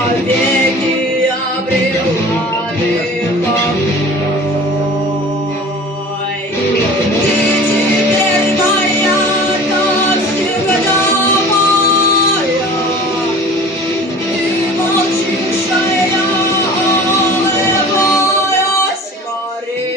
навеки обрела ты покой. Ты теперь моя, навсегда моя. Ты молчишь, а я улыбаюсь море.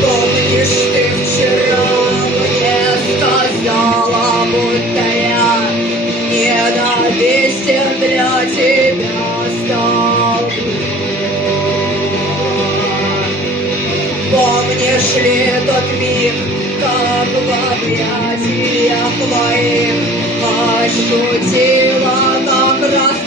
Помнишь, ты вчера мне сказала, будто я ненавистен для тебя стал. Помнишь ли тот миг, как в объятиях твоих ощутила, как раз